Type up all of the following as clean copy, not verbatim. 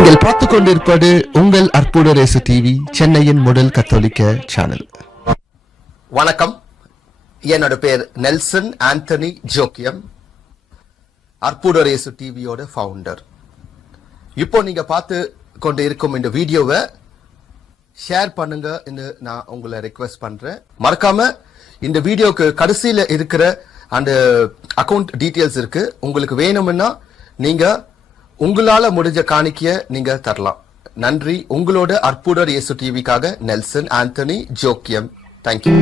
நீங்கள் பார்த்துக் கொண்டிருப்பது உங்கள் அற்புத ரேசு டிவி, சென்னையின் முதல் கத்தோலிக்க சேனல். வணக்கம். என்னோட பேர் நெல்சன் ஆண்டனி ஜோக்கியம், அற்புத ரேசு டிவியோட ஃபவுண்டர். இப்போ நீங்க பார்த்து கொண்டு இருக்கும் இந்த வீடியோவை ஷேர் பண்ணுங்க நான் உங்களை ரெக்வெஸ்ட் பண்றேன். மறக்காம இந்த வீடியோக்கு கடைசியில இருக்கிற அந்த அக்கவுண்ட் டீட்டெயில்ஸ் இருக்கு. உங்களுக்கு வேணும்னா நீங்க உங்களால முடிஞ்ச காணிக்கைய நீங்க தரலாம். நன்றி. உங்களோட அற்புத இயேசு டிவிக்காக நெல்சன் ஆண்டனி ஜோக்கியம். Thank you.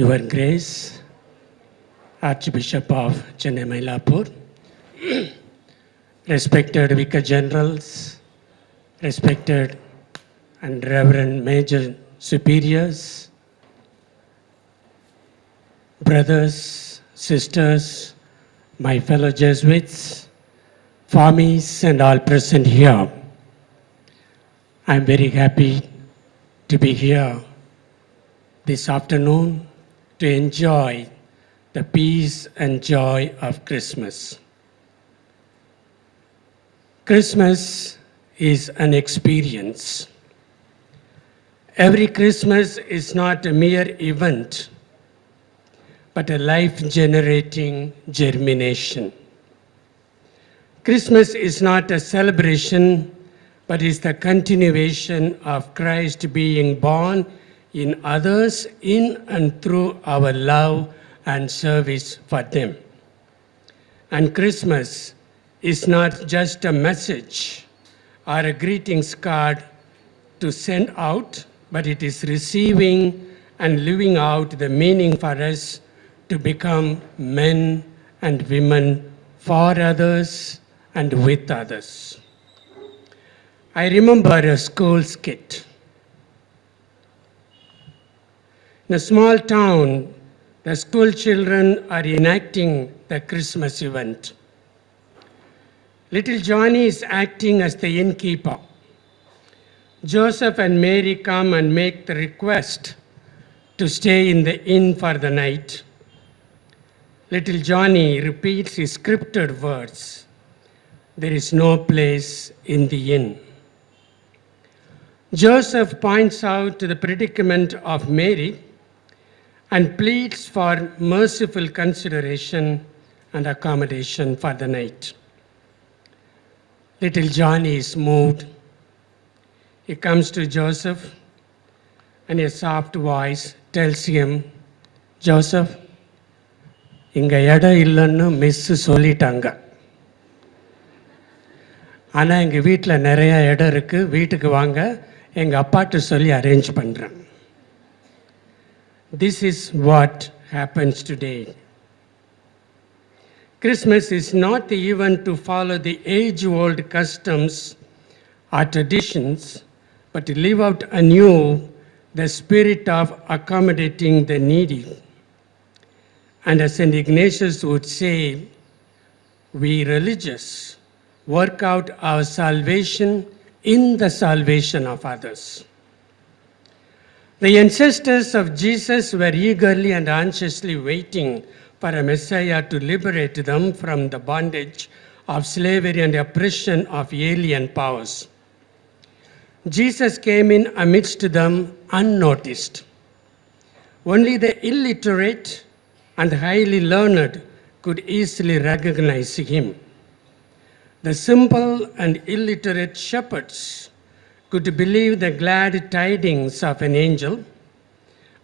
Your Grace, Archbishop of Chennai Mylapore, respected Vicar Generals, respected and Reverend Major Superiors, brothers, sisters, my fellow Jesuits, families and all present here. I am very happy to be here this afternoon to enjoy the peace and joy of Christmas. Christmas is an experience. Every Christmas is not a mere event, but a life-generating germination. Christmas is not a celebration, but is the continuation of Christ being born in others in and through our love and service for them. And Christmas is not just a message or a greetings card to send out, but it is receiving and living out the meaning for us to become men and women for others and with others. I remember a school skit. In a small town, the school children are enacting the Christmas event. Little Johnny is acting as the innkeeper. Joseph and Mary come and make the request to stay in the inn for the night. Little Johnny repeats his scripted words, "There is no place in the inn." Joseph points out the predicament of Mary and pleads for merciful consideration and accommodation for the night. Little Johnny is moved. He comes to Joseph and a soft voice tells him, "Joseph, இங்க இடம் இல்லைன்னு miss சொல்லிட்டாங்க. ஆனால் எங்கள் வீட்டில் நிறையா இடம் இருக்குது, வீட்டுக்கு வாங்க, எங்கள் அப்பாட்ட சொல்லி அரேஞ்ச் பண்ணுறேன்." This is what happens today. Christmas is not the event to follow the age-old customs or traditions, but to live out anew the spirit of accommodating the needy. And as St. Ignatius would say, we religious work out our salvation in the salvation of others. The ancestors of Jesus were eagerly and anxiously waiting for a Messiah to liberate them from the bondage of slavery and oppression of alien powers. Jesus came in amidst them unnoticed. Only the illiterate and highly learned could easily recognize him. The simple and illiterate shepherds could believe the glad tidings of an angel,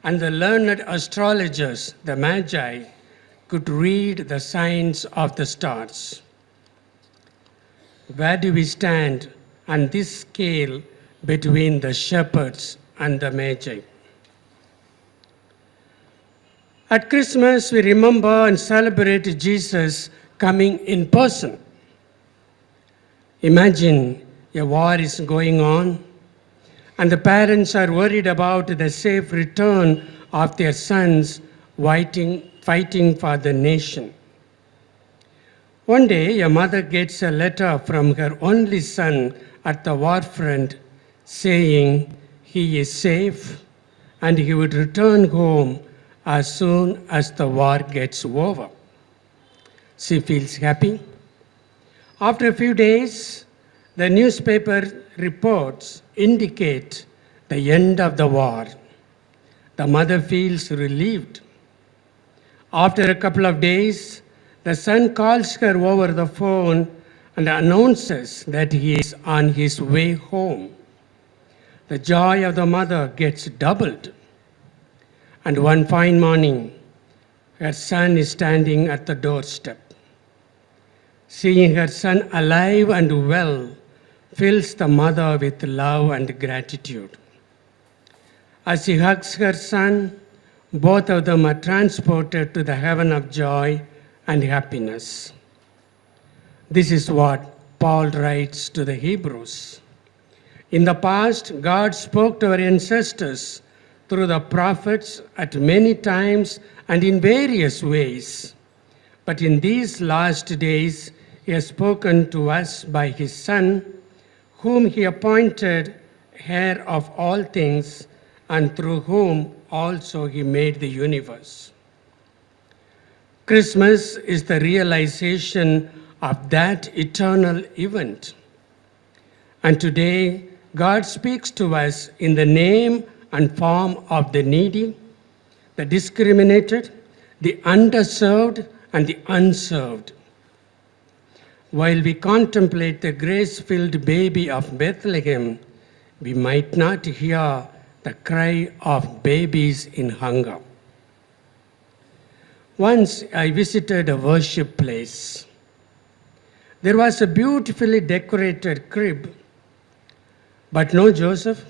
and the learned astrologers, the Magi, could read the signs of the stars. Where do we stand on this scale between the shepherds and the Magi? At Christmas, we remember and celebrate Jesus coming in person. Imagine a war is going on, and the parents are worried about the safe return of their sons fighting for the nation. One day, a mother gets a letter from her only son at the war front saying he is safe and he would return home as soon as the war gets over. She feels happy. After a few days, the newspaper reports indicate the end of the war. The mother feels relieved. After a couple of days, the son calls her over the phone and announces that he is on his way home. The joy of the mother gets doubled. And one fine morning, her son is standing at the doorstep. Seeing her son alive and well fills the mother with love and gratitude. As she hugs her son, both of them are transported to the heaven of joy and happiness. This is what Paul writes to the Hebrews. In the past, God spoke to our ancestors through the prophets at many times and in various ways. But in these last days, he has spoken to us by his Son, whom he appointed heir of all things, and through whom also he made the universe. Christmas is the realization of that eternal event. And today, God speaks to us in the name and form of the needy, the discriminated, the underserved, and the unserved. While we contemplate the grace-filled baby of Bethlehem, we might not hear the cry of babies in hunger. Once I visited a worship place. There was a beautifully decorated crib, but no Joseph,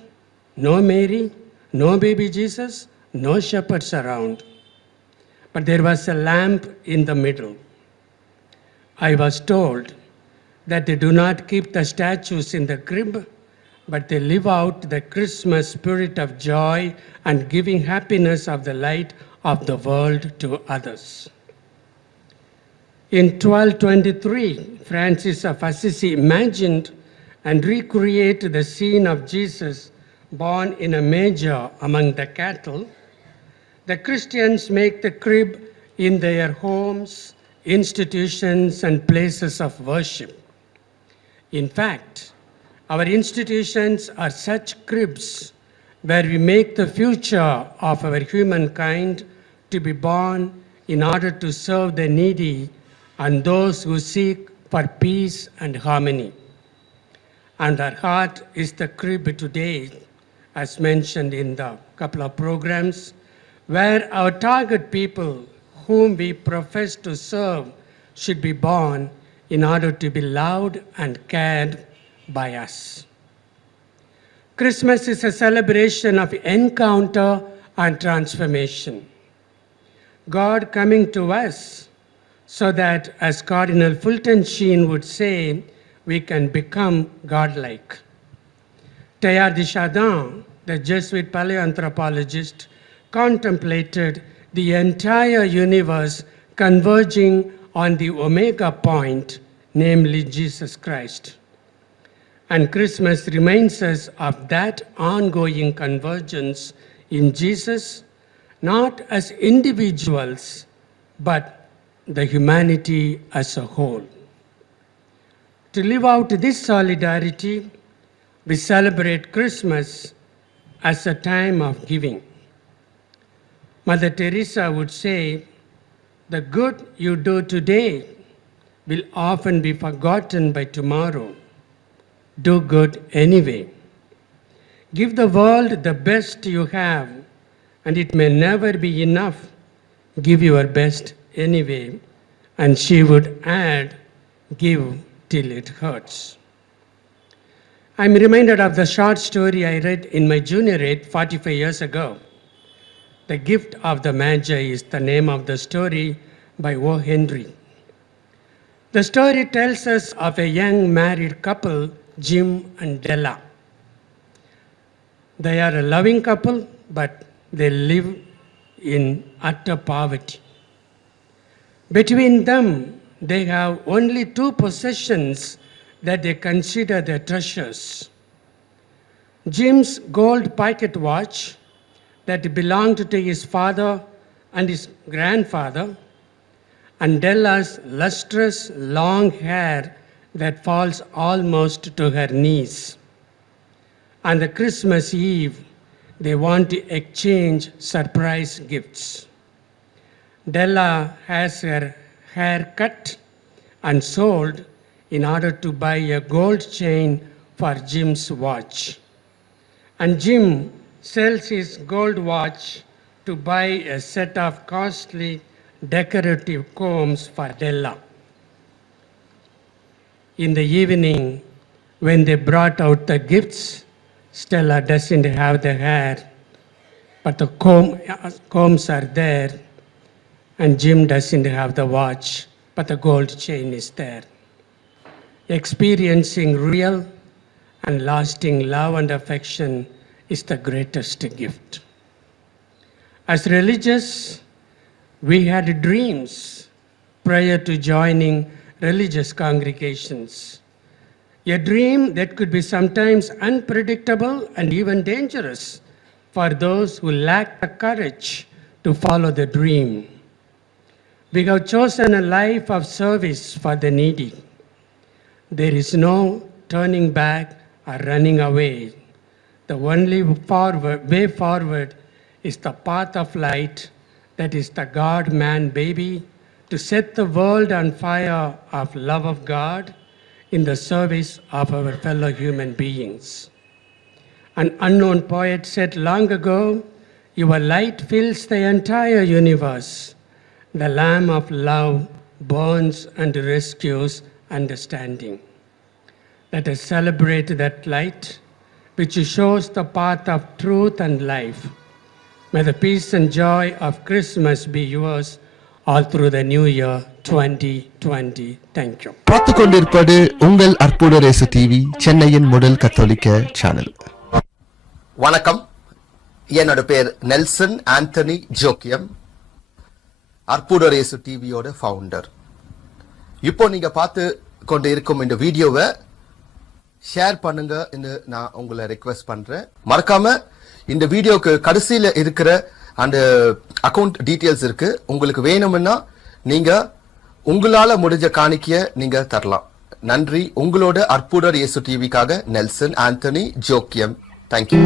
no Mary, no baby Jesus, no shepherds around. But there was a lamp in the middle. I was told that they do not keep the statues in the crib, but they live out the Christmas spirit of joy and giving happiness of the light of the world to others. In 1223, Francis of Assisi imagined and recreated the scene of Jesus born in a manger among the cattle. The Christians make the crib in their homes, institutions, and places of worship. In fact, our institutions are such cribs where we make the future of our humankind to be born in order to serve the needy and those who seek for peace and harmony. And our heart is the crib today, as mentioned in the couple of programs, where our target people whom we profess to serve should be born in order to be loved and cared by us. Christmas is a celebration of encounter and transformation. God coming to us so that, as Cardinal Fulton Sheen would say, we can become godlike. Teilhard de Chardin, the Jesuit paleoanthropologist, contemplated the entire universe converging on the omega point, namely Jesus Christ. And Christmas reminds us of that ongoing convergence in Jesus, not as individuals, but the humanity as a whole. To live out this solidarity, we celebrate Christmas as a time of giving. Mother Teresa would say, the good you do today will often be forgotten by tomorrow. Do good anyway. Give the world the best you have, and it may never be enough. Give your best anyway. And she would add, give till it hurts. I'm reminded of the short story I read in my juniorate 45 years ago. The Gift of the Magi is the name of the story by O. Henry. The story tells us of a young married couple, Jim and Della. They are a loving couple, but they live in utter poverty. Between them, they have only 2 possessions that they consider their treasures. Jim's gold pocket watch that belonged to his father and his grandfather, and Della's lustrous long hair that falls almost to her knees. On the Christmas Eve, they want to exchange surprise gifts. Della has her hair cut and sold in order to buy a gold chain for Jim's watch. And Jim sells his gold watch to buy a set of costly decorative combs for Della. In the evening, when they brought out the gifts, Stella doesn't have the hair, but the combs are there, and Jim doesn't have the watch, but the gold chain is there. Experiencing real and lasting love and affection is the greatest gift. As religious, we had dreams prior to joining religious congregations. A dream that could be sometimes unpredictable and even dangerous for those who lack the courage to follow the dream. We have chosen a life of service for the needy. There is no turning back or running away. The only way forward is the path of light, that is the God-man baby, to set the world on fire of love of God in the service of our fellow human beings. An unknown poet said long ago, "Your light fills the entire universe. The Lamb of love burns and rescues understanding." Let us celebrate that light, which shows the path of truth and life. May the peace and joy of Christmas be yours all through the new year 2020. Thank you. பார்த்து கொண்டிருப்பது உங்கள் அற்புத race TV, சென்னையின் முதல் கத்தோலிக்க channel. வணக்கம், என்னோட பேர் நெல்சன் ஆண்டனி ஜோக்கியம், அற்புத ரேசு டிவியோட ஃபவுண்டர். இப்போ நீங்க பார்த்து கொண்டு இருக்கும் இந்த வீடியோவை ஷேர் பண்ணுங்க நான் உங்களை ரெக்வெஸ்ட் பண்றேன். மறக்காம இந்த வீடியோக்கு கடைசியில இருக்கிற அந்த அக்கவுண்ட் டீடைல்ஸ் இருக்கு. உங்களுக்கு வேணும்னா நீங்க உங்களால முடிஞ்ச காணிக்கைய நீங்க தரலாம். நன்றி. உங்களோட அற்புத இயேசு டிவிக்காக நெல்சன் ஆண்டனி ஜோக்கியம். தேங்க்யூ.